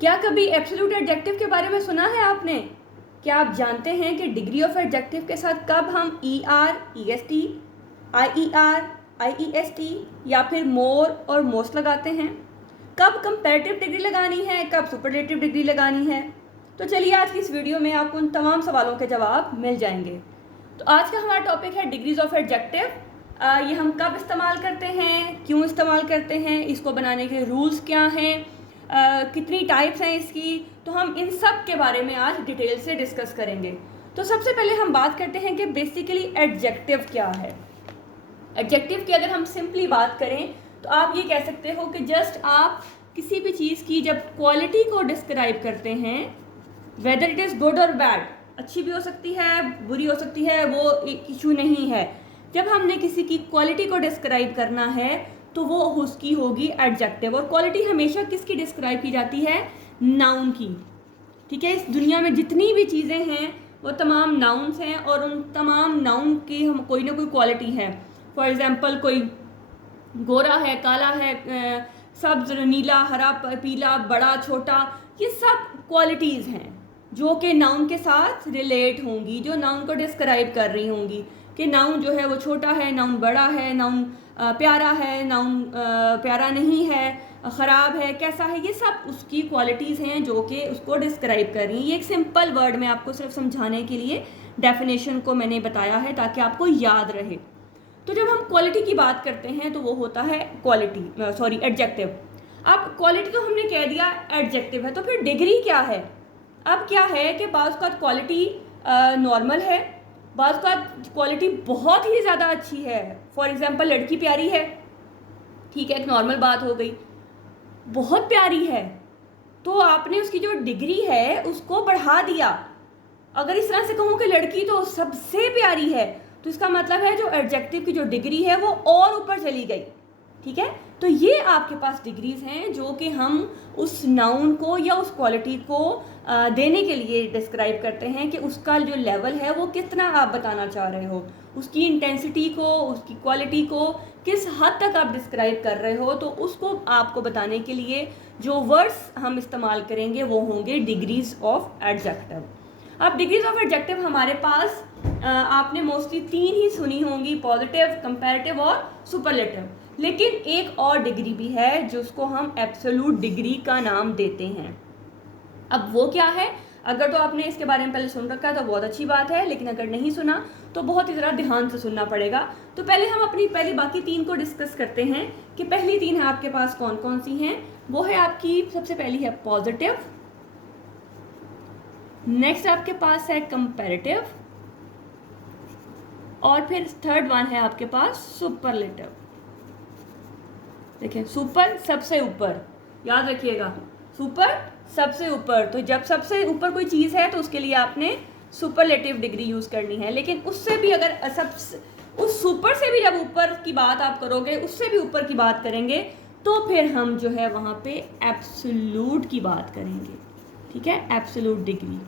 क्या कभी absolute adjective के बारे में सुना है आपने? क्या आप जानते हैं कि डिग्री ऑफ एडजेक्टिव के साथ कब हम E R, E S T, I E R, I E S T या फिर मोर और मोस्ट लगाते हैं? कब कंपैरेटिव डिग्री लगानी है, कब सुपरलेटिव डिग्री लगानी है? तो चलिए आज की इस वीडियो में आपको उन तमाम सवालों के जवाब मिल जाएंगे। तो आज का हमारा टॉपिक है डिग्रीज ऑफ एडजेक्टिव। ये हम कब इस्तेमाल करते हैं, क्यों इस्तेमाल करते हैं, इसको बनाने के रूल्स क्या हैं, कितनी टाइप्स हैं इसकी, तो हम इन सब के बारे में आज डिटेल से डिस्कस करेंगे। तो सबसे पहले हम बात करते हैं कि बेसिकली एडजेक्टिव क्या है। एडजेक्टिव की अगर हम सिंपली बात करें तो आप ये कह सकते हो कि जस्ट आप किसी भी चीज़ की जब क्वालिटी को डिस्क्राइब करते हैं, वेदर इट इज़ गुड और बैड, अच्छी भी हो सकती है, बुरी हो सकती है, वो एक इशू नहीं है। जब हमने किसी की क्वालिटी को डिस्क्राइब करना है तो वो उसकी होगी एडजेक्टिव। और क्वालिटी हमेशा किसकी डिस्क्राइब की जाती है? नाउन की। ठीक है, इस दुनिया में जितनी भी चीज़ें हैं वो तमाम नाउन्स हैं और उन तमाम नाउन की हम कोई ना कोई क्वालिटी है। फॉर एग्जाम्पल कोई गोरा है, काला है, सब्ज, नीला, हरा, पीला, बड़ा, छोटा, ये सब क्वालिटीज़ हैं जो कि नाउन के साथ रिलेट होंगी, जो नाउन को डिस्क्राइब कर रही होंगी कि नाउन जो है वो छोटा है, नाउन बड़ा है, नाउन प्यारा है, नाउन प्यारा नहीं है, ख़राब है, कैसा है, ये सब उसकी क्वालिटीज़ हैं जो कि उसको डिस्क्राइब कर रही हैं। ये एक सिंपल वर्ड में आपको सिर्फ समझाने के लिए डेफिनेशन को मैंने बताया है ताकि आपको याद रहे। तो जब हम क्वालिटी की बात करते हैं तो वो होता है एडजेक्टिव। अब क्वालिटी तो हमने कह दिया एडजेक्टिव है, तो फिर डिग्री क्या है? अब क्या है कि बाज़ का क्वालिटी नॉर्मल है, बाज़ का क्वालिटी बहुत ही ज़्यादा अच्छी है। फॉर एग्जांपल लड़की प्यारी है, ठीक है, एक नॉर्मल बात हो गई। बहुत प्यारी है तो आपने उसकी जो डिग्री है उसको बढ़ा दिया। अगर इस तरह से कहूँ कि लड़की तो सबसे प्यारी है, तो इसका मतलब है जो एडजेक्टिव की जो डिग्री है वो और ऊपर चली गई। ठीक है, तो ये आपके पास डिग्रीज हैं जो कि हम उस नाउन को या उस क्वालिटी को देने के लिए डिस्क्राइब करते हैं कि उसका जो लेवल है वो कितना आप बताना चाह रहे हो, उसकी इंटेंसिटी को, उसकी क्वालिटी को किस हद तक आप डिस्क्राइब कर रहे हो। तो उसको आपको बताने के लिए जो वर्ड्स हम इस्तेमाल करेंगे वो होंगे डिग्रीज ऑफ एडजेक्टिव। अब डिग्रीज ऑफ एडजेक्टिव हमारे पास आपने मोस्टली 3 ही सुनी होंगी, पॉजिटिव, कंपैरेटिव और सुपरलेटिव। लेकिन एक और डिग्री भी है जिसको हम एब्सोल्यूट डिग्री का नाम देते हैं। अब वो क्या है? अगर तो आपने इसके बारे में पहले सुन रखा है तो बहुत अच्छी बात है, लेकिन अगर नहीं सुना तो बहुत ही ज़रा ध्यान से सुनना पड़ेगा। तो पहले हम अपनी पहली बाकी 3 को डिस्कस करते हैं कि पहली 3 है आपके पास कौन कौन सी हैं। वो है आपकी सबसे पहली है पॉजिटिव, नेक्स्ट आपके पास है कंपैरेटिव और फिर थर्ड वन है आपके पास सुपरलेटिव। देखिए, सुपर सबसे ऊपर, याद रखिएगा, सुपर सबसे ऊपर। तो जब सबसे ऊपर कोई चीज़ है तो उसके लिए आपने सुपरलेटिव डिग्री यूज़ करनी है। लेकिन उससे भी अगर उस सुपर से भी जब ऊपर की बात आप करोगे, उससे भी ऊपर की बात करेंगे, तो फिर हम जो है वहाँ पे एब्सोल्यूट की बात करेंगे। ठीक है, एब्सोल्यूट डिग्री।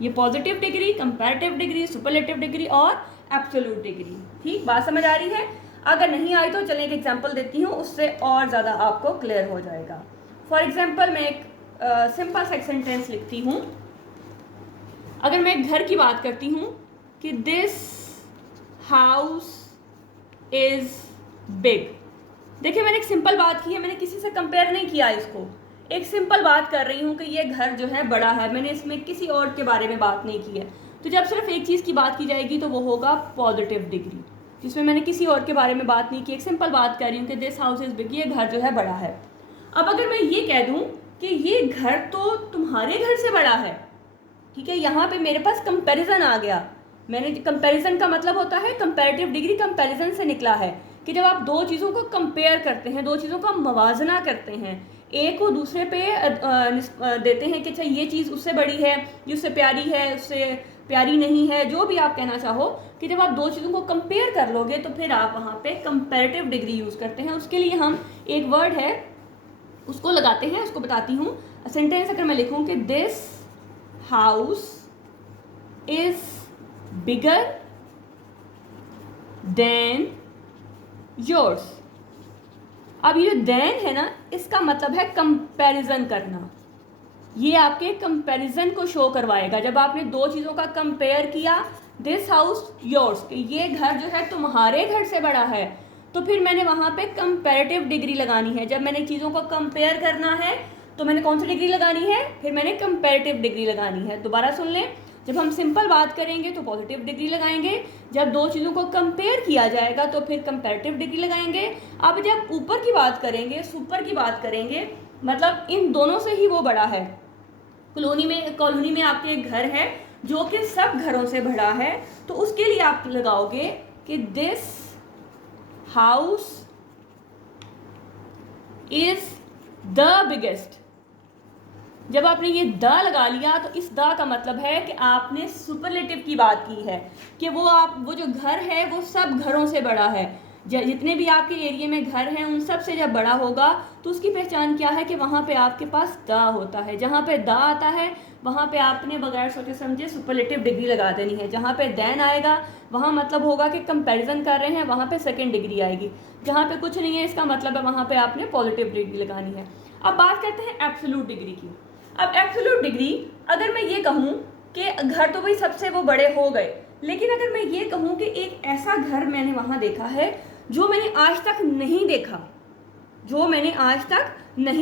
ये positive degree, comparative degree, superlative degree और एब्सोल्यूट डिग्री। ठीक, बात समझ आ रही है? अगर नहीं आई तो चलें एक एग्जांपल देती हूँ, उससे और ज़्यादा आपको क्लियर हो जाएगा। फॉर एग्जांपल मैं एक सिंपल सा सेंटेंस लिखती हूँ। अगर मैं एक घर की बात करती हूँ कि दिस हाउस इज़ बिग। देखिए, मैंने एक सिंपल बात की है, मैंने किसी से कंपेयर नहीं किया इसको, एक सिंपल बात कर रही हूँ कि ये घर जो है बड़ा है, मैंने इसमें किसी और के बारे में बात नहीं की है। तो जब सिर्फ एक चीज़ की बात की जाएगी तो वो होगा पॉजिटिव डिग्री, जिसमें मैंने किसी और के बारे में बात नहीं की, एक सिंपल बात कर रही हूँ कि दिस हाउस इज़ बिग, ये घर जो है बड़ा है। अब अगर मैं ये कह दूँ कि ये घर तो तुम्हारे घर से बड़ा है, ठीक है, यहाँ पे मेरे पास कंपैरिजन आ गया। मैंने कंपैरिजन का मतलब होता है, कंपैरेटिव डिग्री कंपैरिजन से निकला है कि जब आप दो चीज़ों को कंपेयर करते हैं, दो चीज़ों का मवाजना करते हैं, एक को दूसरे पे देते हैं कि अच्छा ये चीज़ उससे बड़ी है, ये उससे प्यारी है, उससे प्यारी नहीं है, जो भी आप कहना चाहो, कि जब आप दो चीज़ों को कंपेयर कर लोगे तो फिर आप वहाँ पे कंपैरेटिव डिग्री यूज़ करते हैं। उसके लिए हम एक वर्ड है उसको लगाते हैं, उसको बताती हूँ। सेंटेंस अगर मैं लिखूँ कि this house is bigger than yours. अब ये जो देन है ना, इसका मतलब है कंपैरिजन करना। ये आपके कंपैरिजन को शो करवाएगा। जब आपने दो चीज़ों का कंपेयर किया, दिस हाउस योर्स, ये घर जो है तुम्हारे घर से बड़ा है, तो फिर मैंने वहाँ पे कंपैरेटिव डिग्री लगानी है। जब मैंने चीज़ों को कंपेयर करना है तो मैंने कौन सी डिग्री लगानी है, फिर मैंने कंपैरेटिव डिग्री लगानी है। दोबारा सुन लें, जब हम सिंपल बात करेंगे तो पॉजिटिव डिग्री लगाएंगे, जब दो चीज़ों को कंपेयर किया जाएगा तो फिर कंपैरेटिव डिग्री लगाएंगे। अब जब ऊपर की बात करेंगे, सुपर की बात करेंगे, मतलब इन दोनों से ही वो बड़ा है। कॉलोनी में आपके एक घर है जो कि सब घरों से बड़ा है, तो उसके लिए आप लगाओगे कि this house is the biggest. जब आपने ये द लगा लिया तो इस द का मतलब है कि आपने सुपरलेटिव की बात की है कि वो जो घर है वो सब घरों से बड़ा है। जितने भी आपके एरिया में घर हैं उन सब से जब बड़ा होगा तो उसकी पहचान क्या है कि वहाँ पे आपके पास द होता है। जहाँ पे द आता है वहाँ पे आपने बगैर सोचे समझे सुपरलेटिव डिग्री लगा देनी है। जहाँ पे देन आएगा वहाँ मतलब होगा कि कंपैरिजन कर रहे हैं, वहाँ पे सेकंड डिग्री आएगी। जहाँ पे कुछ नहीं है इसका मतलब है वहाँ पे आपने पॉजिटिव डिग्री लगानी है। अब बात करते हैं एब्सोल्यूट डिग्री की। अब एब्सोल्यूट डिग्री, अगर मैं ये कहूँ कि घर तो भाई सबसे वो बड़े हो गए, लेकिन अगर मैं ये कहूँ कि एक ऐसा घर मैंने वहाँ देखा है जो मैंने आज तक नहीं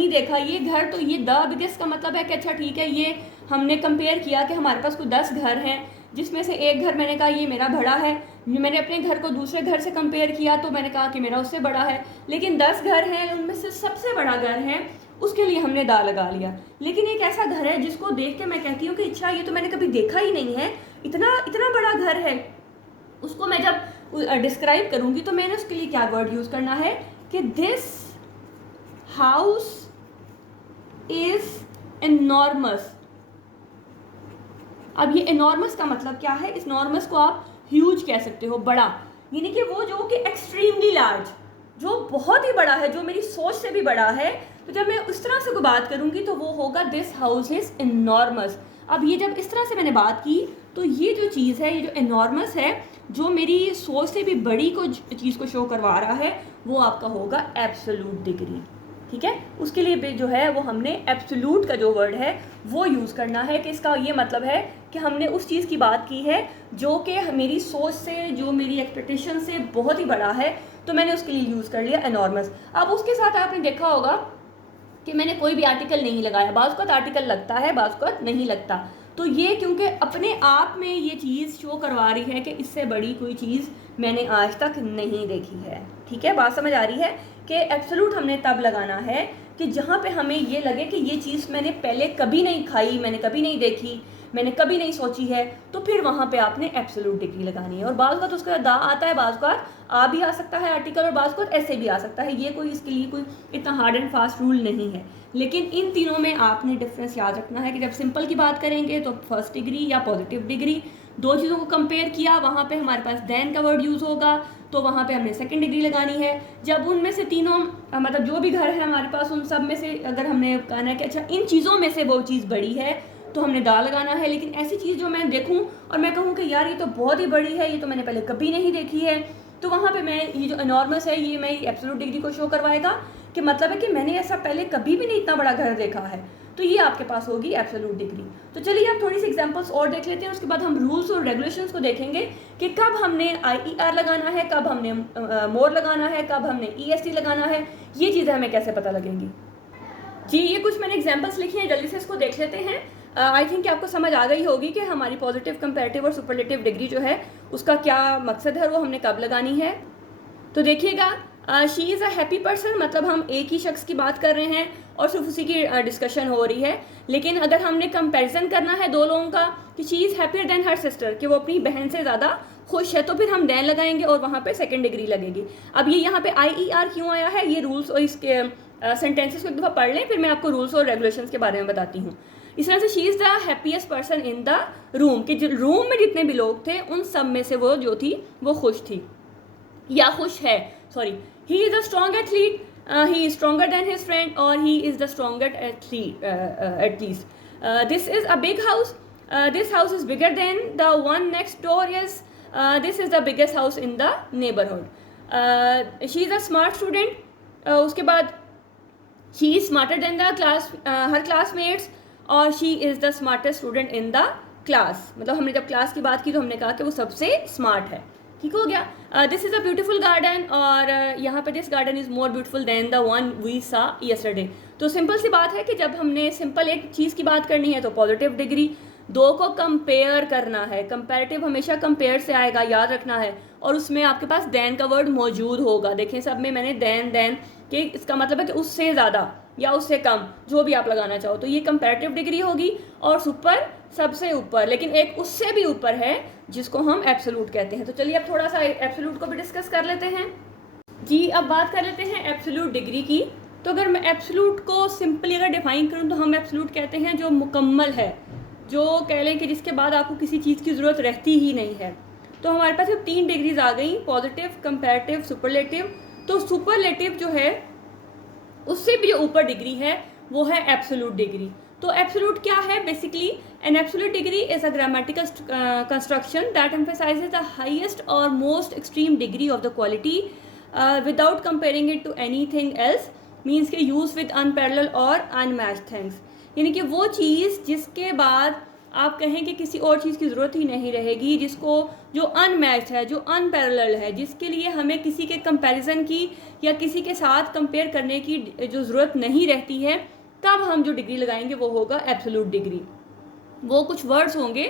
देखा, ये घर, तो ये द बिगेस्ट का मतलब है कि अच्छा ठीक है, ये हमने कंपेयर किया कि हमारे पास कोई 10 घर हैं जिसमें से एक घर मैंने कहा ये मेरा बड़ा है। मैंने अपने घर को दूसरे घर से कंपेयर किया तो मैंने कहा कि मेरा उससे बड़ा है, लेकिन 10 घर हैं उनमें से सबसे बड़ा घर है, उसके लिए हमने दा लगा लिया। लेकिन एक ऐसा घर है जिसको देख के मैं कहती हूँ कि अच्छा ये तो मैंने कभी देखा ही नहीं है, इतना इतना बड़ा घर है, उसको मैं जब डिस्क्राइब करूँगी तो मैंने उसके लिए क्या वर्ड यूज़ करना है कि दिस हाउस इज एनॉर्मस। अब ये एनॉर्मस का मतलब क्या है, इस नॉर्मस को आप ह्यूज कह सकते हो, बड़ा, यानी कि वो जो कि एक्सट्रीमली लार्ज, जो बहुत ही बड़ा है, जो मेरी सोच से भी बड़ा है। तो जब मैं उस तरह से कोई बात करूँगी तो वो होगा दिस हाउस इज एनॉर्मस। अब ये जब इस तरह से मैंने बात की तो ये जो चीज़ है, ये जो एनॉर्मस है, जो मेरी सोच से भी बड़ी को चीज़ को शो करवा रहा है, वो आपका होगा एब्सोल्यूट डिग्री। ठीक है, उसके लिए जो है वो हमने एब्सोल्यूट का जो वर्ड है वो यूज़ करना है कि इसका ये मतलब है कि हमने उस चीज़ की बात की है जो कि मेरी सोच से, जो मेरी एक्सपेक्टेशन से बहुत ही बड़ा है, तो मैंने उसके लिए यूज़ कर लिया एनॉर्मस। अब उसके साथ आपने देखा होगा कि मैंने कोई भी आर्टिकल नहीं लगाया, बाज़ वक़्त आर्टिकल लगता है, बाज़ वक़्त नहीं लगता, तो ये क्योंकि अपने आप में ये चीज़ शो करवा रही है कि इससे बड़ी कोई चीज़ मैंने आज तक नहीं देखी है। ठीक है, बात समझ आ रही है कि एब्सोल्यूट हमने तब लगाना है कि जहाँ पे हमें ये लगे कि ये चीज़ मैंने पहले कभी नहीं खाई, मैंने कभी नहीं देखी, मैंने कभी नहीं सोची है, तो फिर वहाँ पे आपने एब्सोल्यूट डिग्री लगानी है। और बाज़ वक़्त उसका दा आता है, बाज़ वक़्त आ भी आ सकता है आर्टिकल, और बाज़ वक़्त ऐसे भी आ सकता है। ये कोई इसके लिए कोई इतना हार्ड एंड फास्ट रूल नहीं है, लेकिन इन तीनों में आपने डिफरेंस याद रखना है कि जब सिंपल की बात करेंगे तो फर्स्ट डिग्री या पॉजिटिव डिग्री, दो चीज़ों को कंपेयर किया, वहाँ पे हमारे पास देन का वर्ड यूज़ होगा, तो वहाँ पे हमने सेकंड डिग्री लगानी है। जब उनमें से तीनों, मतलब जो भी घर है हमारे पास, उन सब में से अगर हमने कहना है कि अच्छा इन चीज़ों में से वो चीज़ बड़ी है, तो हमने दा लगाना है। लेकिन ऐसी चीज़ जो मैं देखूँ और मैं कहूँ कि यार ये तो बहुत ही बड़ी है, ये तो मैंने पहले कभी नहीं देखी है, तो वहाँ पे मैं ये जो एनॉर्मस है ये मेरी एब्सोल्यूट डिग्री को शो करवाएगा कि मतलब है कि मैंने ऐसा पहले कभी भी नहीं इतना बड़ा घर देखा है, तो ये आपके पास होगी एब्सोल्यूट डिग्री। तो चलिए आप थोड़ी सी एग्जांपल्स और देख लेते हैं, उसके बाद हम रूल्स और रेगुलेशंस को देखेंगे कि कब हमने IER लगाना है, कब हमने मोर लगाना है, कब हमने EST लगाना है, ये चीज़ें हमें कैसे पता लगेंगी। जी, ये कुछ मैंने एग्जांपल्स लिखी हैं, जल्दी से इसको देख लेते हैं। आई थिंक आपको समझ आ गई होगी कि हमारी पॉजिटिव, कंपैरेटिव और सुपरलेटिव डिग्री जो है उसका क्या मकसद है और वो हमने कब लगानी है। तो देखिएगा, she is a happy person, मतलब हम एक ही शख्स की बात कर रहे हैं और सिर्फ उसी की डिस्कशन हो रही है। लेकिन अगर हमने कंपैरिजन करना है दो लोगों का कि she is happier than her sister, कि वो अपनी बहन से ज़्यादा खुश है, तो फिर हम देन लगाएंगे और वहाँ पे सेकंड डिग्री लगेगी। अब ये यहाँ पे IER क्यों आया है, ये रूल्स और इसके सेंटेंसेस को एक दफ़ा पढ़ लें, फिर मैं आपको रूल्स और रेगुलेशंस के बारे में बताती हूँ। इस तरह से she is the happiest person in the room, कि रूम में जितने भी लोग थे उन सब में से वो जो थी वो खुश थी या खुश है, sorry. He is the strong athlete, he is stronger than his friend, or he is the strongest at least. This is a big house. This house is bigger than the one next door is. This is the biggest house in the neighborhood. She is a smart student. उसके बाद she is smarter than the her classmates, और she is the smartest student in the class. मतलब हमने जब class की बात की तो हमने कहा कि वो सबसे स्मार्ट है। ठीक हो गया। This is a beautiful garden, और यहाँ पे this garden is more beautiful than the one we saw yesterday. तो सिंपल सी बात है कि जब हमने सिंपल एक चीज़ की बात करनी है तो पॉजिटिव डिग्री, दो को कंपेयर करना है, कंपैरेटिव हमेशा कंपेयर से आएगा, याद रखना है, और उसमें आपके पास देन का वर्ड मौजूद होगा। देखें सब में मैंने देन कि इसका मतलब है कि उससे ज़्यादा या उससे कम, जो भी आप लगाना चाहो, तो ये कंपैरेटिव डिग्री होगी। और सुपर सबसे ऊपर, लेकिन एक उससे भी ऊपर है जिसको हम एब्सोल्यूट कहते हैं। तो चलिए अब थोड़ा सा एब्सोल्यूट को भी डिस्कस कर लेते हैं जी। अब बात कर लेते हैं एब्सोल्यूट डिग्री की। तो अगर मैं एब्सोल्यूट को सिंपली अगर डिफाइन करूँ तो हम एब्सोल्यूट कहते हैं जो मुकम्मल है, जो कह लें कि जिसके बाद आपको किसी चीज़ की ज़रूरत रहती ही नहीं है। तो हमारे पास अब 3 डिग्रीज आ गई, पॉजिटिव, कंपैरेटिव, सुपरलेटिव। तो सुपरलेटिव जो है उससे भी जो ऊपर डिग्री है वो है एब्सोल्यूट डिग्री। तो एब्सोल्यूट क्या है? Basically an absolute degree is a grammatical construction that emphasises the highest और most extreme degree of the quality without comparing it to anything else, means के यूज विद अनपैरेलल और unmatched things. यानी कि वो चीज़ जिसके बाद आप कहें कि किसी और चीज़ की ज़रूरत ही नहीं रहेगी, जिसको जो अनमैच्ड है, जो अनपैरेलल है, जिसके लिए हमें किसी के कंपैरिजन की या किसी के साथ कंपेयर करने की जो ज़रूरत नहीं रहती है, तब हम जो डिग्री लगाएंगे वो होगा एब्सोल्यूट डिग्री। वो कुछ वर्ड्स होंगे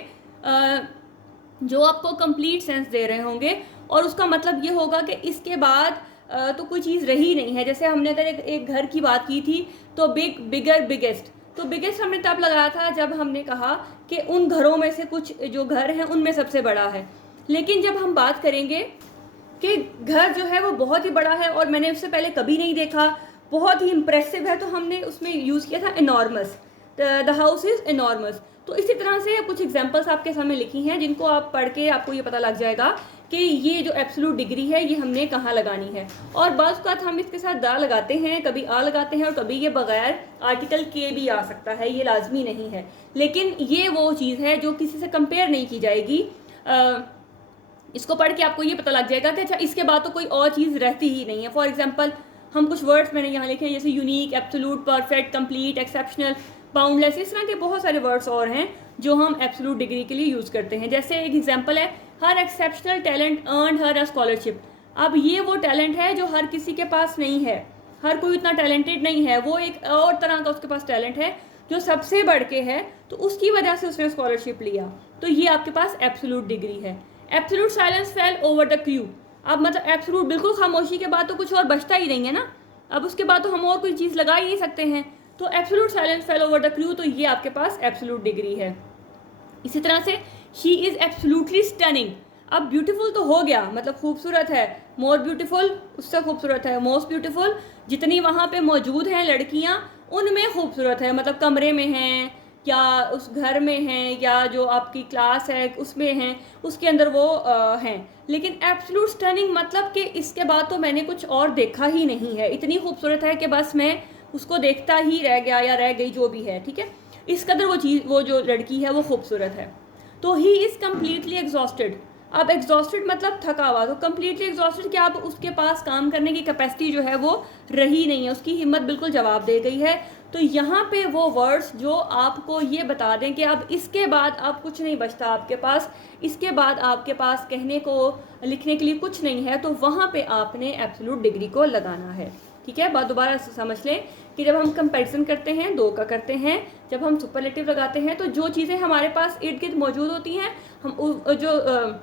जो आपको कंप्लीट सेंस दे रहे होंगे, और उसका मतलब ये होगा कि इसके बाद तो कोई चीज़ रही नहीं है। जैसे हमने अगर एक घर की बात की थी तो बिग, बिगर, बिगेस्ट, तो बिगेस्ट हमने तब लगाया था जब हमने कहा कि उन घरों में से कुछ जो घर हैं उनमें सबसे बड़ा है। लेकिन जब हम बात करेंगे कि घर जो है वो बहुत ही बड़ा है और मैंने उससे पहले कभी नहीं देखा, बहुत ही इम्प्रेसिव है, तो हमने उसमें यूज़ किया था enormous, the house is enormous. तो इसी तरह से कुछ एग्जांपल्स आपके सामने लिखी हैं जिनको आप पढ़ के आपको ये पता लग जाएगा कि ये जो एब्सोल्यूट डिग्री है ये हमने कहाँ लगानी है। और बात हम इसके साथ दा लगाते हैं, कभी आ लगाते हैं, और कभी ये बगैर आर्टिकल के भी आ सकता है, ये लाजमी नहीं है। लेकिन ये वो चीज़ है जो किसी से कंपेयर नहीं की जाएगी। इसको पढ़ के आपको ये पता लग जाएगा कि अच्छा इसके बाद तो कोई और चीज़ रहती ही नहीं है। फॉर एग्जाम्पल हम कुछ वर्ड्स मैंने यहाँ लिखे हैं, जैसे unique, absolute, perfect, complete, exceptional, boundless, इस तरह के बहुत सारे वर्ड्स और हैं जो हम एब्सोल्यूट डिग्री के लिए यूज़ करते हैं। जैसे एक एग्जांपल है, her exceptional talent earned her a scholarship. अब ये वो टैलेंट है जो हर किसी के पास नहीं है, हर कोई इतना टैलेंटेड नहीं है, वो एक और तरह का उसके पास टैलेंट है जो सबसे बढ़ के है, तो उसकी वजह से उसने स्कॉलरशिप लिया। तो ये आपके पास एब्सोल्यूट डिग्री है। Absolute silence fail over the crew. अब मतलब एब्सोल्यूट बिल्कुल खामोशी के बाद तो कुछ और बचता ही नहीं है ना, अब उसके बाद तो हम और कोई चीज़ लगा ही नहीं सकते हैं। तो absolute silence fail over the crew, तो ये आपके पास एब्सोल्यूट डिग्री है। इसी तरह से शी इज़ एब्सोल्युटली स्टनिंग। अब ब्यूटीफुल तो हो गया, मतलब खूबसूरत है, मोर ब्यूटीफुल उससे खूबसूरत है, मोस्ट ब्यूटीफुल, जितनी वहाँ पे मौजूद हैं लड़कियाँ उनमें खूबसूरत है, मतलब कमरे में हैं या उस घर में हैं या जो आपकी क्लास है उसमें हैं, उसके अंदर वो हैं। लेकिन एब्सोल्यूट स्टनिंग मतलब कि इसके बाद तो मैंने कुछ और देखा ही नहीं है, इतनी खूबसूरत है कि बस मैं उसको देखता ही रह गया या रह गई, जो भी है, ठीक है, इस कदर वो जो लड़की है वो खूबसूरत है। तो ही इज़ कम्प्लीटली एग्जॉस्टेड। अब एग्जॉस्टेड मतलब थका हुआ, तो कम्प्लीटली एग्जॉस्टेड क्या, अब उसके पास काम करने की कैपेसिटी जो है वो रही नहीं है, उसकी हिम्मत बिल्कुल जवाब दे गई है। तो यहाँ पे वो वर्ड्स जो आपको ये बता दें कि अब इसके बाद अब कुछ नहीं बचता आपके पास, इसके बाद आपके पास कहने को लिखने के लिए कुछ नहीं है, तो वहाँ पे आपने एब्सोल्यूट डिग्री को लगाना है। ठीक है, बात दोबारा समझ लें कि जब हम कंपैरिजन करते हैं, दो का करते हैं, जब हम सुपरलेटिव लगाते हैं तो जो चीज़ें हमारे पास इर्द गिर्द मौजूद होती हैं, हम जो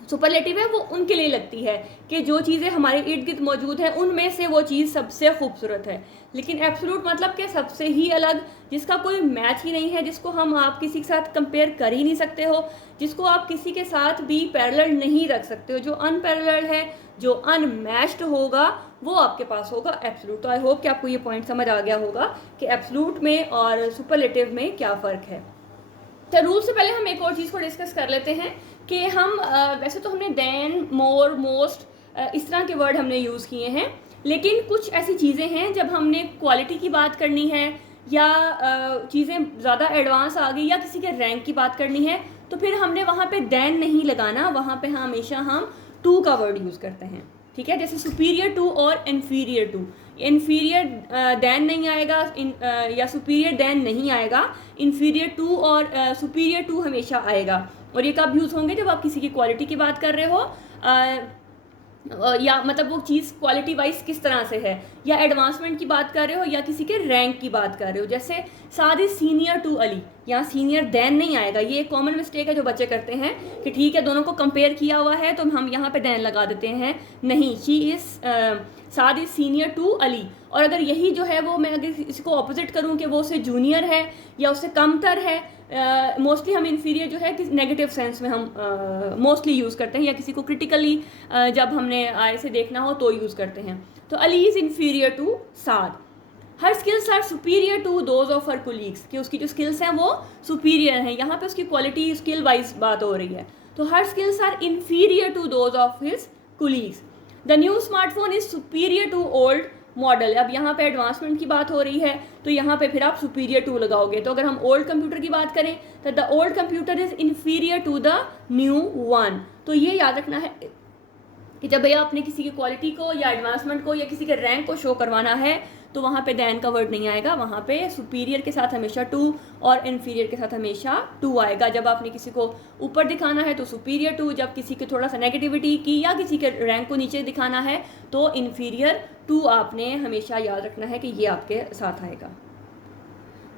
सुपरलेटिव है वो उनके लिए लगती है कि जो चीज़ें हमारे इर्द गिर्द मौजूद हैं उनमें से वो चीज़ सबसे खूबसूरत है। लेकिन एब्सोल्यूट मतलब कि सबसे ही अलग, जिसका कोई मैच ही नहीं है, जिसको आप किसी के साथ कंपेयर कर ही नहीं सकते हो, जिसको आप किसी के साथ भी पैरेलल नहीं रख सकते हो, जो अनपैरेलल है, जो अनमैच्ड होगा, वो आपके पास होगा एब्सोल्यूट। तो आई होप कि आपको ये पॉइंट समझ आ गया होगा कि एब्सोल्यूट में और सुपरलेटिव में क्या फ़र्क है। तो रूल से पहले हम एक और चीज़ को डिस्कस कर लेते हैं कि हम वैसे तो हमने देन, मोर, मोस्ट, इस तरह के वर्ड हमने यूज़ किए हैं, लेकिन कुछ ऐसी चीज़ें हैं जब हमने क्वालिटी की बात करनी है या चीज़ें ज़्यादा एडवांस आ गई या किसी के रैंक की बात करनी है, तो फिर हमने वहाँ पे देन नहीं लगाना, वहाँ पे हमेशा हम टू का वर्ड यूज़ करते हैं। ठीक है, जैसे सुपीरियर टू और इन्फीरियर टू, इन्फीरियर देन नहीं आएगा, या सुपीरियर देन नहीं आएगा, इन्फीरियर टू और सुपीरियर टू हमेशा आएगा। और ये कब यूज़ होंगे? जब आप किसी की क्वालिटी की बात कर रहे हो, या मतलब वो चीज़ क्वालिटी वाइज किस तरह से है, या एडवांसमेंट की बात कर रहे हो, या किसी के रैंक की बात कर रहे हो। जैसे सादी सीनियर टू अली, यहाँ सीनियर देन नहीं आएगा। ये एक कॉमन मिस्टेक है जो बच्चे करते हैं कि ठीक है दोनों को कंपेयर किया हुआ है तो हम यहाँ पे देन लगा देते हैं। नहीं, शी इज़ सादी सीनियर टू अली। और अगर यही जो है वो मैं अगर किसी को ऑपोजिट करूँ कि वो उससे जूनियर है या उससे कमतर है, मोस्टली हम इन्फीरियर जो है कि नेगेटिव सेंस में हम मोस्टली यूज़ करते हैं, या किसी को क्रिटिकली जब हमने आय से देखना हो तो यूज़ करते हैं। तो Ali is inferior to Saad. Her skills are superior to those of her colleagues, कि उसकी जो स्किल्स हैं वो सुपीरियर हैं। यहाँ पे उसकी क्वालिटी स्किल वाइज बात हो रही है। तो her skills are inferior to those of his colleagues. The new smartphone is superior to old model. अब यहाँ पे एडवांसमेंट की बात हो रही है तो यहाँ पे फिर आप सुपीरियर टू लगाओगे। तो अगर हम ओल्ड कंप्यूटर की बात करें तो the old computer is inferior to the new one. तो ये याद रखना है कि जब भैया आपने किसी की क्वालिटी को या एडवांसमेंट को या किसी के रैंक को शो करवाना है तो वहाँ पे देन का वर्ड नहीं आएगा, वहाँ पे सुपीरियर के साथ हमेशा टू और इन्फीरियर के साथ हमेशा टू आएगा। जब आपने किसी को ऊपर दिखाना है तो सुपीरियर टू, जब किसी के थोड़ा सा नेगेटिविटी की या किसी के रैंक को नीचे दिखाना है तो इन्फीरियर टू आपने हमेशा याद रखना है कि ये आपके साथ आएगा।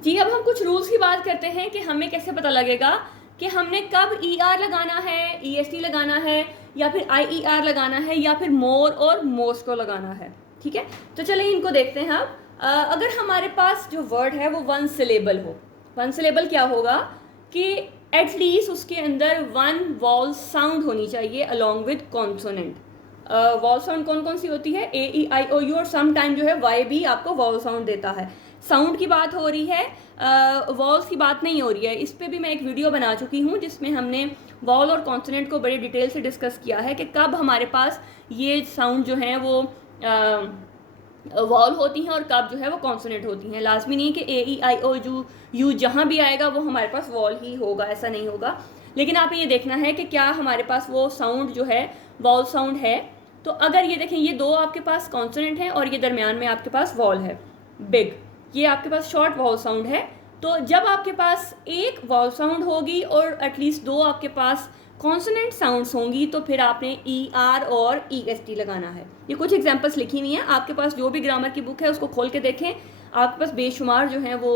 जी, अब हम कुछ रूल्स की बात करते हैं कि हमें कैसे पता लगेगा कि हमने कब ER लगाना है, EST लगाना है, या फिर IER लगाना है, या फिर मोर और मोस्ट को लगाना है। ठीक है, तो चलिए इनको देखते हैं हम। अगर हमारे पास जो वर्ड है वो वन सिलेबल हो, वन सिलेबल क्या होगा कि एटलीस्ट उसके अंदर वन वॉल साउंड होनी चाहिए along with consonant. Wall sound कौन कौन सी होती है? AEIOU, और सम टाइम जो है Y भी आपको वॉल साउंड देता है। साउंड की बात हो रही है, वॉल्स की बात नहीं हो रही है। इस पे भी मैं एक वीडियो बना चुकी हूँ जिसमें हमने वॉल और कॉन्सोनेंट को बड़ी डिटेल से डिस्कस किया है कि कब हमारे पास ये साउंड जो है वो वॉल होती हैं और कब जो है वो कॉन्सोनेंट होती हैं। लाजमी नहीं कि AEIOU जहाँ भी आएगा वो हमारे पास वॉल ही होगा, ऐसा नहीं होगा। लेकिन आपने ये देखना है कि क्या हमारे पास वो साउंड जो है वॉल साउंड है। तो अगर ये देखें, ये दो आपके पास कॉन्सोनेंट है और ये दरमियान में आपके पास वॉल है बिग, ये आपके पास शॉर्ट वॉल साउंड है। तो जब आपके पास एक वॉल साउंड होगी और एटलीस्ट दो आपके पास कॉन्सोनेंट साउंड्स होंगी तो फिर आपने ER और EST लगाना है। ये कुछ एग्जांपल्स लिखी हुई हैं, आपके पास जो भी ग्रामर की बुक है उसको खोल के देखें, आपके पास बेशुमार जो हैं वो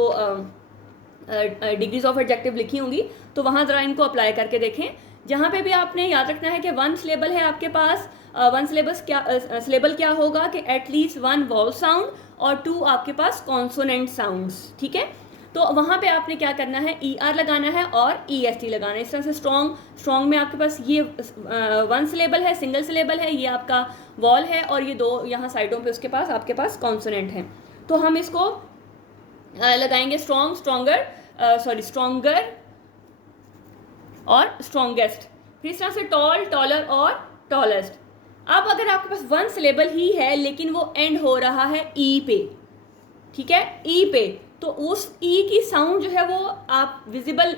डिग्रीज ऑफ एडजेक्टिव लिखी होंगी, तो वहाँ ज़रा इनको अप्लाई करके देखें। जहाँ पे भी आपने याद रखना है कि वन सिलेबल है आपके पास, वन सिलेबल क्या होगा कि एटलीस्ट वन वॉल साउंड और टू आपके पास कॉन्सोनेंट साउंड्स। ठीक है, तो वहाँ पे आपने क्या करना है, ER लगाना है और EST लगाना है। इस तरह से स्ट्रॉन्ग में आपके पास ये वन सिलेबल है, सिंगल सिलेबल है, ये आपका वॉल है, और ये दो यहाँ साइडों पे उसके पास आपके पास कॉन्सोनेंट हैं। तो हम इसको लगाएंगे स्ट्रॉन्गर और स्ट्रॉन्गेस्ट। फिर इस तरह से टॉल, टॉलर और टॉलेस्ट। अब अगर आपके पास वन सिलेबल ही है लेकिन वो एंड हो रहा है E पे, ठीक है, E पे, तो उस E की साउंड जो है वो आप विजिबल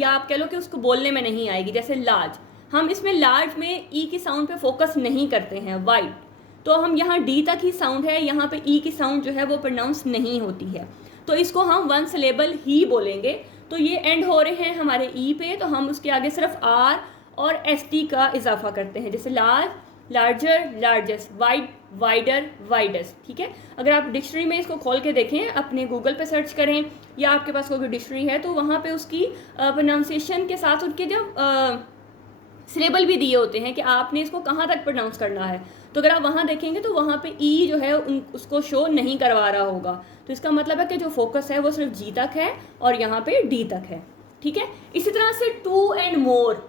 या आप कह लो कि उसको बोलने में नहीं आएगी। जैसे लार्ज, हम इसमें लार्ज में E की साउंड पे फोकस नहीं करते हैं। वाइट, तो हम यहाँ D तक ही साउंड है, यहाँ पे E की साउंड जो है वो प्रोनाउंस नहीं होती है, तो इसको हम वन सिलेबल ही बोलेंगे। तो ये एंड हो रहे हैं हमारे E पे, तो हम उसके आगे सिर्फ R और ST का इजाफा करते हैं। जैसे large, larger, largest, wide, wider, widest. ठीक है, अगर आप डिक्शनरी में इसको खोल के देखें, अपने गूगल पे सर्च करें या आपके पास कोई डिक्शनरी है तो वहाँ पे उसकी प्रोनाउंसिएशन के साथ उनके जो सिलेबल भी दिए होते हैं कि आपने इसको कहाँ तक प्रोनाउंस करना है। तो अगर आप वहाँ देखेंगे तो वहाँ पे E जो है उसको शो नहीं करवा रहा होगा, तो इसका मतलब है कि जो फोकस है वो सिर्फ G तक है और यहाँ पे D तक है। ठीक है, इसी तरह से टू एंड मोर,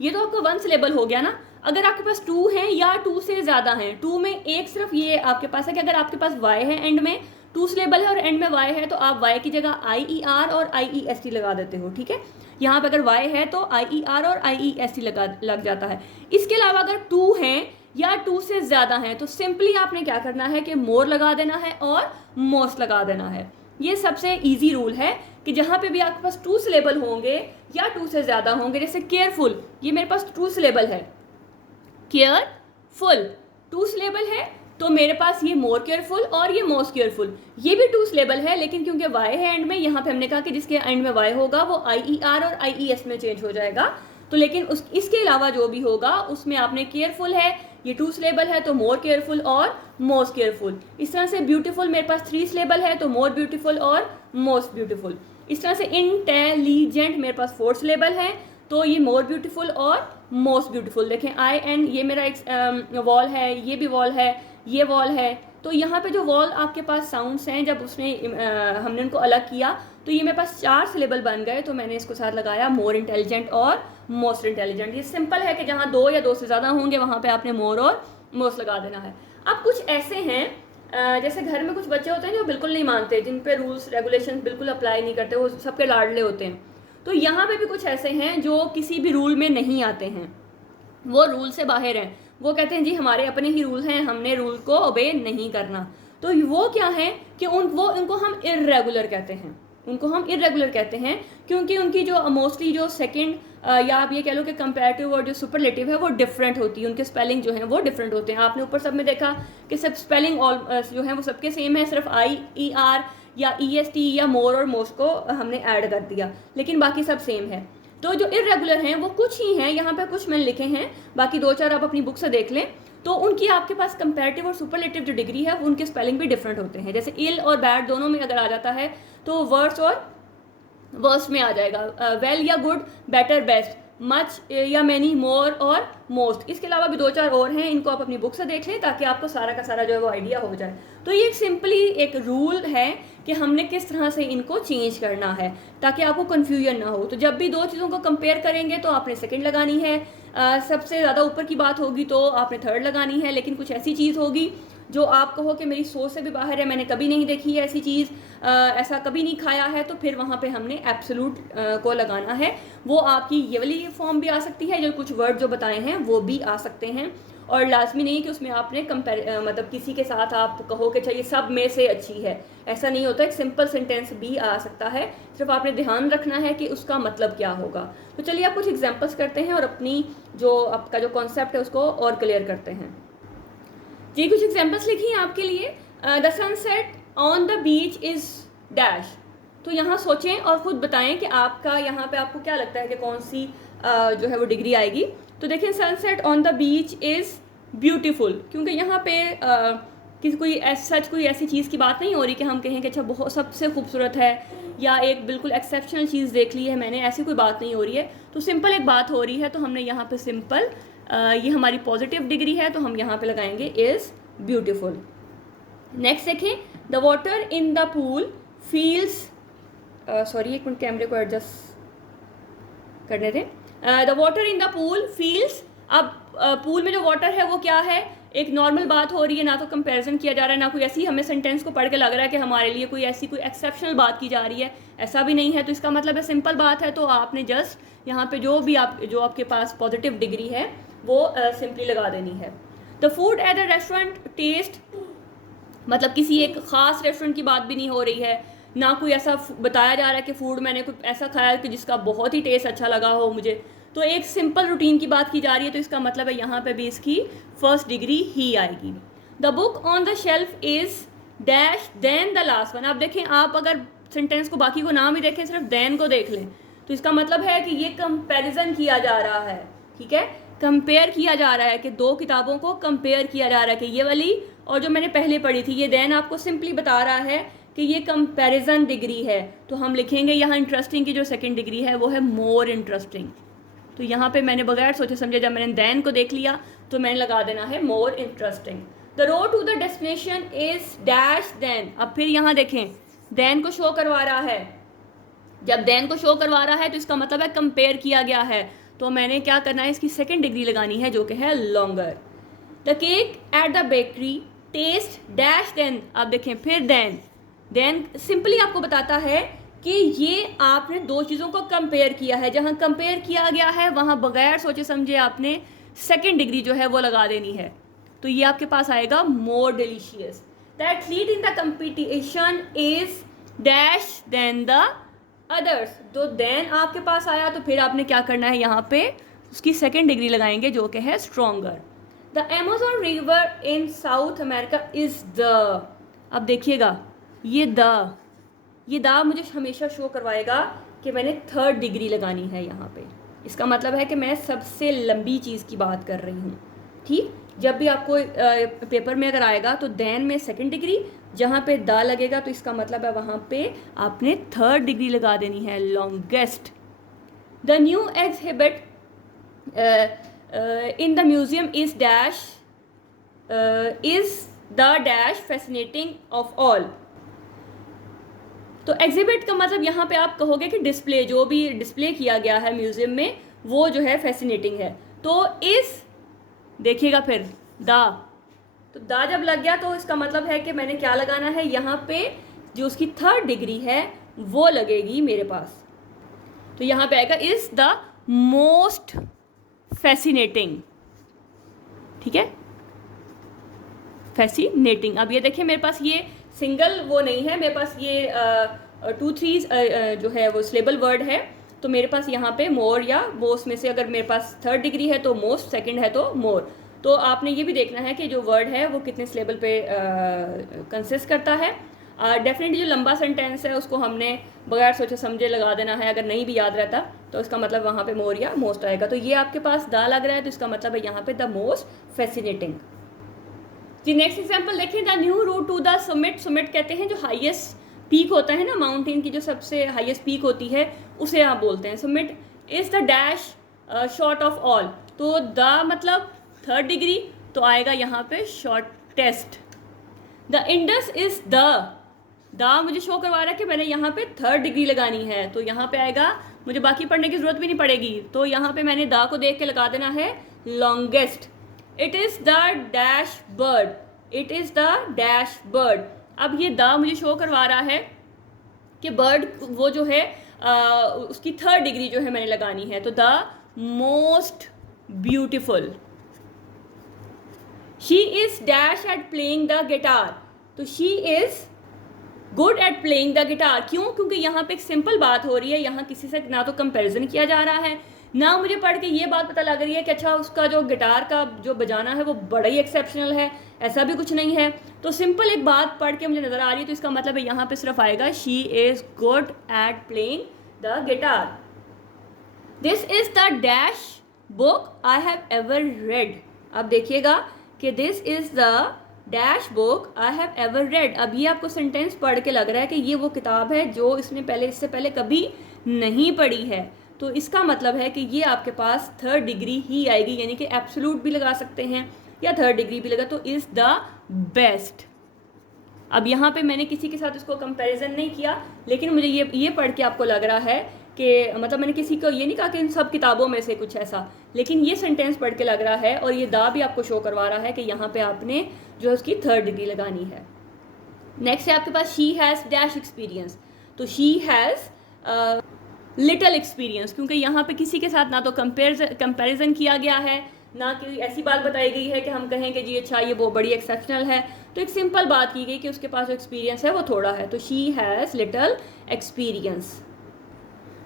ये तो आपका वन सिलेबल हो गया ना। अगर आपके पास टू है या टू से ज़्यादा हैं, टू में एक सिर्फ ये आपके पास है कि अगर आपके पास Y है, एंड में टू सिलेबल है और एंड में Y है, तो आप Y की जगह IER और IEST लगा देते हो। ठीक है, यहाँ पे अगर Y है तो IER और IEST लग जाता है। इसके अलावा अगर टू हैं या टू से ज़्यादा हैं तो सिंपली आपने क्या करना है कि मोर लगा देना है और मोस्ट लगा देना है। ये सबसे ईजी रूल है कि जहाँ पे भी आपके पास टू सिलेबल होंगे या टू से ज़्यादा होंगे, जैसे केयरफुल, ये मेरे पास टू सिलेबल है, केयरफुल टू सिलेबल है तो मेरे पास ये मोर केयरफुल और ये मोस्ट केयरफुल, ये भी टू सिलेबल है, लेकिन क्योंकि वाई है एंड में, यहाँ पे हमने कहा कि जिसके एंड में वाई होगा वो IER और IES में चेंज हो जाएगा। तो लेकिन इसके अलावा जो भी होगा उसमें आपने केयरफुल है, ये टू सिलेबल है तो मोर केयरफुल और मोस्ट केयरफुल। इस तरह से ब्यूटीफुल मेरे पास थ्री सिलेबल है तो मोर ब्यूटीफुल और मोस्ट ब्यूटीफुल। इस तरह से इंटेलिजेंट मेरे पास फोर सिलेबल है तो ये मोर ब्यूटीफुल और मोस्ट ब्यूटीफुल। देखें IN ये मेरा एक वॉल है, ये भी वॉल है, ये वॉल है, तो यहाँ पे जो वॉल आपके पास साउंड्स हैं जब उसने हमने उनको अलग किया तो ये मेरे पास चार सिलेबल बन गए, तो मैंने इसको साथ लगाया मोर इंटेलिजेंट और मोस्ट इंटेलिजेंट। ये सिंपल है कि जहाँ दो या दो से ज़्यादा होंगे वहाँ पे आपने मोर और मोस्ट लगा देना है। अब कुछ ऐसे हैं जैसे घर में कुछ बच्चे होते हैं जो बिल्कुल नहीं मानते, जिन पे रूल्स रेगुलेशन बिल्कुल अप्लाई नहीं करते, वो सबके लाडले होते हैं। तो यहाँ पे भी कुछ ऐसे हैं जो किसी भी रूल में नहीं आते हैं, वो रूल से बाहर हैं, वो कहते हैं जी हमारे अपने ही रूल हैं, हमने रूल को ओबे नहीं करना। तो वो क्या है कि उनको हम इर्रेगुलर कहते हैं, उनको हम इर्रेगुलर कहते हैं क्योंकि उनकी जो मोस्टली जो सेकंड या आप ये कह लो कि कंपैरेटिव और जो सुपरलेटिव है वो डिफरेंट होती है, उनके स्पेलिंग जो है वो डिफरेंट होते हैं। आपने ऊपर सब में देखा कि सब स्पेलिंग जो है वो सबके सेम है, सिर्फ IER या EST या मोर और मोस्ट को हमने ऐड कर दिया, लेकिन बाकी सब सेम है। तो जो इर्रेगुलर हैं वो कुछ ही हैं, यहाँ पे कुछ मैंने लिखे हैं, बाकी दो चार आप अपनी बुक से देख लें। तो उनकी आपके पास कंपैरेटिव और सुपरलेटिव जो डिग्री है वो उनके स्पेलिंग भी डिफरेंट होते हैं। जैसे इल और बैड दोनों में अगर आ जाता है तो वर्स और वर्स्ट में आ जाएगा, वेल या गुड, बेटर बेस्ट, मच या मैनी, मोर और मोस्ट। इसके अलावा भी दो चार और हैं, इनको आप अपनी बुक से देख लें ताकि आपको सारा का सारा जो है वो आइडिया हो जाए। तो ये एक सिंपली एक रूल है कि हमने किस तरह से इनको चेंज करना है ताकि आपको कन्फ्यूजन ना हो। तो जब भी दो चीज़ों को कंपेयर करेंगे तो आपने सेकंड लगानी है, सबसे ज़्यादा ऊपर की बात होगी तो आपने थर्ड लगानी है, लेकिन कुछ ऐसी चीज़ होगी जो आप कहो कि मेरी सोच से भी बाहर है, मैंने कभी नहीं देखी है ऐसी चीज़, ऐसा कभी नहीं खाया है, तो फिर वहाँ पे हमने एब्सोल्यूट को लगाना है। वो आपकी ये वाली फॉर्म भी आ सकती है, जो कुछ वर्ड जो बताए हैं वो भी आ सकते हैं, और लाजमी नहीं कि उसमें आपने मतलब किसी के साथ आप कहो कि चाहिए सब में से अच्छी है, ऐसा नहीं होता। एक सिंपल सेंटेंस भी आ सकता है, सिर्फ आपने ध्यान रखना है कि उसका मतलब क्या होगा। तो चलिए आप कुछ एग्जांपल्स करते हैं और अपनी जो आपका जो कॉन्सेप्ट है उसको और क्लियर करते हैं। जी कुछ एग्जांपल्स लिखी हैं आपके लिए। The sunset on the beach is dash. तो यहाँ सोचें और ख़ुद बताएं कि आपका यहाँ पे आपको क्या लगता है कि कौन सी जो है वो डिग्री आएगी। तो देखें sunset on the beach is beautiful, क्योंकि यहाँ पे किसी कोई सच कोई ऐसी चीज़ की बात नहीं हो रही कि हम कहें कि अच्छा बहुत सबसे खूबसूरत है या एक बिल्कुल एक्सेप्शनल चीज़ देख ली है मैंने, ऐसी कोई बात नहीं हो रही है। तो सिंपल एक बात हो रही है, तो हमने यहाँ पे सिंपल ये हमारी पॉजिटिव डिग्री है तो हम यहाँ पे लगाएंगे इज़ ब्यूटीफुल। नेक्स्ट देखें, the water in the pool feels, sorry एक मिनट कैमरे को एडजस्ट करने दें। The water in the pool feels, अब पूल में जो वाटर है वो क्या है, एक नॉर्मल बात हो रही है, ना तो कंपैरिजन किया जा रहा है, ना कोई ऐसी हमें सेंटेंस को पढ़ के लग रहा है कि हमारे लिए कोई ऐसी कोई एक्सेप्शनल बात की जा रही है, ऐसा भी नहीं है। तो इसका मतलब है सिंपल बात है, तो आपने जस्ट यहाँ पे जो आपके पास पॉजिटिव डिग्री है वो सिंपली लगा देनी है। The food at the restaurant taste, मतलब किसी एक ख़ास रेस्टोरेंट की बात भी नहीं हो रही है, ना कोई ऐसा बताया जा रहा है कि फूड मैंने कुछ ऐसा खाया कि जिसका बहुत ही टेस्ट अच्छा लगा हो मुझे, तो एक सिंपल रूटीन की बात की जा रही है। तो इसका मतलब है यहाँ पे भी इसकी फर्स्ट डिग्री ही आएगी। The book on the shelf is dash than the last one. आप देखें, आप अगर सेंटेंस को बाकी को ना भी देखें, सिर्फ देन को देख लें, तो इसका मतलब है कि ये कंपैरिजन किया जा रहा है, ठीक है, कंपेयर किया जा रहा है कि दो किताबों को कंपेयर किया जा रहा है कि ये वाली और जो मैंने पहले पढ़ी थी। ये देन आपको सिंपली बता रहा है कि ये कंपैरिजन डिग्री है, तो हम लिखेंगे यहाँ इंटरेस्टिंग की जो सेकंड डिग्री है वो है मोर इंटरेस्टिंग। तो यहाँ पे मैंने बगैर सोचे समझे जब मैंने देन को देख लिया तो मैंने लगा देना है more interesting. The road to the destination is dash then. अब फिर यहाँ देखें, देन को शो करवा रहा है, जब देन को शो करवा रहा है तो इसका मतलब है कंपेयर किया गया है, तो मैंने क्या करना है, इसकी सेकंड डिग्री लगानी है जो कि है longer. The cake at the bakery taste dash then. आप देखें फिर देन सिंपली आपको बताता है कि ये आपने दो चीज़ों को कंपेयर किया है, जहाँ कंपेयर किया गया है वहाँ बगैर सोचे समझे आपने सेकंड डिग्री जो है वो लगा देनी है। तो ये आपके पास आएगा more delicious. That lead in the competition is dash than the others. तो देन आपके पास आया तो फिर आपने क्या करना है, यहाँ पे उसकी सेकंड डिग्री लगाएंगे जो कि है stronger. The Amazon river in south America is the, अब देखिएगा ये द मुझे हमेशा शो करवाएगा कि मैंने थर्ड डिग्री लगानी है यहाँ पे। इसका मतलब है कि मैं सबसे लंबी चीज़ की बात कर रही हूँ। ठीक, जब भी आपको पेपर में अगर आएगा तो देन में सेकंड डिग्री, जहाँ पे द लगेगा तो इसका मतलब है वहाँ पे आपने थर्ड डिग्री लगा देनी है, longest. The new exhibit in the museum is dash is the dash fascinating of all. तो एग्जिबिट का मतलब यहाँ पे आप कहोगे कि डिस्प्ले, जो भी डिस्प्ले किया गया है म्यूजियम में वो जो है फैसिनेटिंग है। तो इस देखिएगा फिर तो द जब लग गया तो इसका मतलब है कि मैंने क्या लगाना है, यहाँ पे जो उसकी थर्ड डिग्री है वो लगेगी मेरे पास। तो यहाँ पे आएगा इज द मोस्ट फैसिनेटिंग। ठीक है, फैसिनेटिंग। अब ये देखिए मेरे पास ये सिंगल वो नहीं है, मेरे पास ये 2-3 जो है वो सिलेबल वर्ड है। तो मेरे पास यहाँ पे मोर या मोस्ट में से अगर मेरे पास थर्ड डिग्री है तो मोस्ट, सेकंड है तो मोर। तो आपने ये भी देखना है कि जो वर्ड है वो कितने सिलेबल पे कंसिस्ट करता है। डेफिनेटली जो लंबा सेंटेंस है उसको हमने बगैर सोचे समझे लगा देना है, अगर नहीं भी याद रहता तो इसका मतलब वहाँ पे मोर या मोस्ट आएगा। तो ये आपके पास द लग रहा है तो इसका मतलब है यहाँ पे द मोस्ट फैसिनेटिंग। जी नेक्स्ट एग्जाम्पल देखिए, the new route to the summit. Summit कहते हैं जो हाईएस्ट पीक होता है ना, माउंटेन की जो सबसे हाईएस्ट पीक होती है उसे आप बोलते हैं। Summit is the dash short of all. तो द मतलब थर्ड डिग्री तो आएगा यहाँ पे shortest. The Indus is the मुझे शो करवा रहा है कि मैंने यहाँ पे थर्ड डिग्री लगानी है, तो यहाँ पे आएगा, मुझे बाकी पढ़ने की जरूरत भी नहीं पड़ेगी। तो यहाँ पे मैंने द को देख के लगा देना है longest. It is the dash bird, it is the dash bird. अब ये द मुझे शो करवा रहा है कि बर्ड वो जो है उसकी थर्ड डिग्री जो है मैंने लगानी है। तो the most beautiful. She is dash at playing the guitar. तो she is good at playing the guitar. क्यों? क्योंकि यहाँ पे एक सिंपल बात हो रही है, यहाँ किसी से ना तो कंपैरिजन किया जा रहा है, ना मुझे पढ़ के ये बात पता लग रही है कि अच्छा उसका जो गिटार का जो बजाना है वो बड़ा ही एक्सेप्शनल है, ऐसा भी कुछ नहीं है। तो सिंपल एक बात पढ़ के मुझे नज़र आ रही है, तो इसका मतलब है यहाँ पे सिर्फ आएगा she is good at playing the guitar. This is the dash book I have ever read. अब देखिएगा कि this is the dash book I have ever read. अब ये आपको सेंटेंस पढ़ के लग रहा है कि ये वो किताब है जो इससे पहले कभी नहीं पढ़ी है। तो इसका मतलब है कि ये आपके पास थर्ड डिग्री ही आएगी, यानी कि एब्सोल्यूट भी लगा सकते हैं या थर्ड डिग्री भी लगा, तो इज़ द बेस्ट। अब यहाँ पे मैंने किसी के साथ इसको कंपैरिजन नहीं किया, लेकिन मुझे ये पढ़ के आपको लग रहा है कि मतलब मैंने किसी को ये नहीं कहा कि इन सब किताबों में से कुछ ऐसा, लेकिन ये सेंटेंस पढ़ के लग रहा है और ये दा भी आपको शो करवा रहा है कि यहाँ पे आपने जो है उसकी थर्ड डिग्री लगानी है। नेक्स्ट है आपके पास शी हैज़ डैश एक्सपीरियंस। तो शी हैज़ लिटल एक्सपीरियंस, क्योंकि यहाँ पे किसी के साथ ना तो कंपैरिजन किया गया है, ना कि ऐसी बात बताई गई है कि हम कहें कि जी अच्छा ये वो बड़ी एक्सेप्शनल है। तो एक सिंपल बात की गई कि उसके पास जो एक्सपीरियंस है वो थोड़ा है, तो शी हैज़ लिटल एक्सपीरियंस।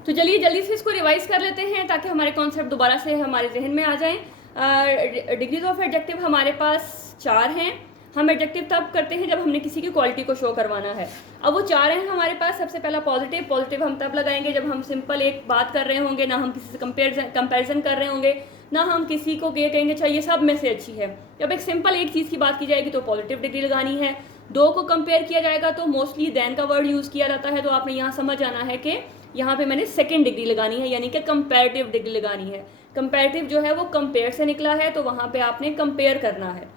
तो चलिए जल्दी से इसको रिवाइज कर लेते हैं ताकि हमारे कॉन्सेप्ट दोबारा से हमारे जहन में आ जाएं। डिग्रीज ऑफ एडजेक्टिव हमारे पास 4 हैं। हम एडजेक्टिव तब करते हैं जब हमने किसी की क्वालिटी को शो करवाना है। अब वो 4 हैं हमारे पास। सबसे पहला पॉजिटिव हम तब लगाएंगे जब हम सिंपल एक बात कर रहे होंगे, ना हम किसी से कंपेरिजन कर रहे होंगे, ना हम किसी को ये कहेंगे अच्छा ये सब में से अच्छी है। जब एक सिंपल एक चीज़ की बात की जाएगी तो पॉजिटिव डिग्री लगानी है। 2 को कंपेयर किया जाएगा तो मोस्टली देन का वर्ड यूज़ किया जाता है, तो आपने यहाँ समझ आना है कि यहाँ पे मैंने सेकंड डिग्री लगानी है, यानी कि कंपैरेटिव डिग्री लगानी है। कंपैरेटिव जो है वो कंपेयर से निकला है, तो वहाँ पे आपने कंपेयर करना है।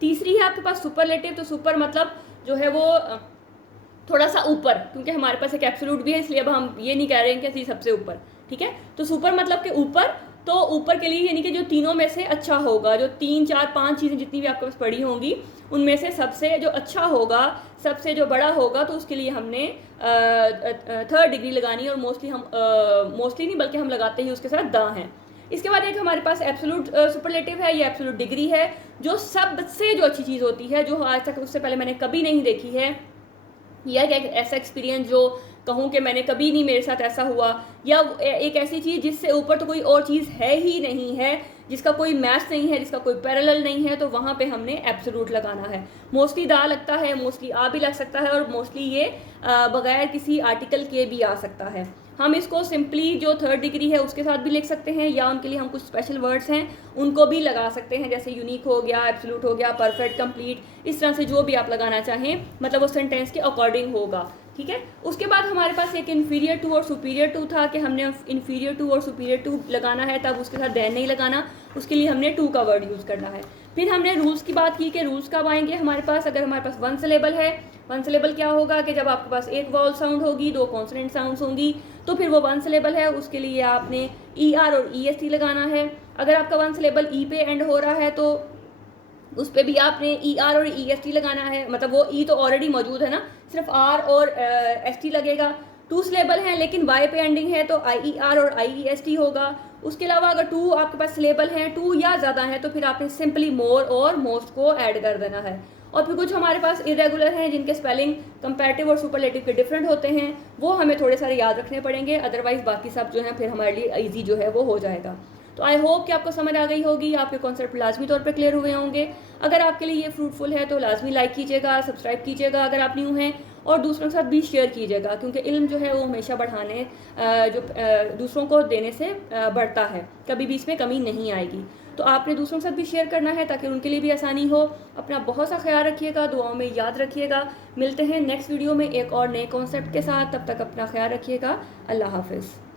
तीसरी है आपके पास सुपरलेटिव। तो सुपर मतलब जो है वो थोड़ा सा ऊपर, क्योंकि हमारे पास एक एब्सोल्यूट भी है, इसलिए अब हम ये नहीं कह रहे हैं कि सबसे ऊपर, ठीक है। तो सुपर मतलब कि ऊपर, तो ऊपर के लिए यानी कि जो तीनों में से अच्छा होगा, जो 3, 4, 5 चीज़ें जितनी भी आपके पास पड़ी होंगी उनमें से सबसे जो अच्छा होगा, सबसे जो बड़ा होगा, तो उसके लिए हमने थर्ड डिग्री लगानी है। और मोस्टली नहीं बल्कि हम लगाते ही उसके साथ द हैं। इसके बाद एक हमारे पास एब्सोल्यूट सुपरलेटिव है, ये एब्सोल्यूट डिग्री है जो सबसे जो अच्छी चीज़ होती है, जो आज तक उससे पहले मैंने कभी नहीं देखी है, या एक ऐसा एक्सपीरियंस जो कहूँ कि मैंने कभी नहीं, मेरे साथ ऐसा हुआ, या एक ऐसी चीज़ जिससे ऊपर तो कोई और चीज़ है ही नहीं है, जिसका कोई मैच नहीं है, जिसका कोई पैरेलल नहीं है, तो वहाँ पे हमने एब्सोल्यूट लगाना है। मोस्टली दा लगता है, मोस्टली आ भी लग सकता है, और मोस्टली ये बगैर किसी आर्टिकल के भी आ सकता है। हम इसको सिंपली जो थर्ड डिग्री है उसके साथ भी लिख सकते हैं, या उनके लिए हम कुछ स्पेशल वर्ड्स हैं उनको भी लगा सकते हैं, जैसे यूनिक हो गया, एब्सोल्यूट हो गया, परफेक्ट, कंप्लीट, इस तरह से जो भी आप लगाना चाहें, मतलब वो सेंटेंस के अकॉर्डिंग होगा। ठीक है। उसके बाद हमारे पास एक इन्फीरियर टू और सुपीरियर टू था कि हमने इन्फीरियर टू और सुपीरियर टू लगाना है, तब उसके साथ देन नहीं लगाना, उसके लिए हमने टू का वर्ड यूज़ करना है। फिर हमने रूल्स की बात की कि रूल्स कब आएंगे हमारे पास। अगर हमारे पास वन सिलेबल है, वन सिलेबल क्या होगा कि जब आपके पास एक वॉवल साउंड होगी, दो कॉन्सोनेंट साउंड्स होंगी, तो फिर वो वन सिलेबल है, उसके लिए आपने ER और EST लगाना है। अगर आपका वन सिलेबल E पे एंड हो रहा है तो उस पर भी आपने ER और EST लगाना है, मतलब वो E तो ऑलरेडी मौजूद है ना, सिर्फ R और ST लगेगा। टू सिलेबल हैं लेकिन Y पे एंडिंग है तो IER और IEST होगा। उसके अलावा अगर टू आपके पास सिलेबल हैं, टू या ज़्यादा है, तो फिर आपने सिंपली मोर और मोस्ट को ऐड कर देना है। और फिर कुछ हमारे पास इरेगुलर हैं जिनके स्पेलिंग कंपैरेटिव और सुपरलेटिव के डिफरेंट होते हैं, वो हमें थोड़े सारे याद रखने पड़ेंगे, अदरवाइज बाकी सब जो है फिर हमारे लिए ईजी जो है वो हो जाएगा। तो आई होप कि आपको समझ आ गई होगी, आपके कॉन्सेप्ट लाजमी तौर पे क्लियर हुए होंगे। अगर आपके लिए ये फ्रूटफुल है तो लाजमी लाइक कीजिएगा, सब्सक्राइब कीजिएगा अगर आप न्यू हैं, और दूसरों के साथ भी शेयर कीजिएगा, क्योंकि इल्म जो है वो हमेशा बढ़ाने दूसरों को देने से बढ़ता है, कभी भी इसमें कमी नहीं आएगी। तो आपने दूसरों के साथ भी शेयर करना है ताकि उनके लिए भी आसानी हो। अपना बहुत सा ख्याल रखिएगा, दुआओं में याद रखिएगा। मिलते हैं नेक्स्ट वीडियो में एक और नए कॉन्सेप्ट के साथ, तब तक अपना ख्याल रखिएगा। अल्लाह हाफिज़।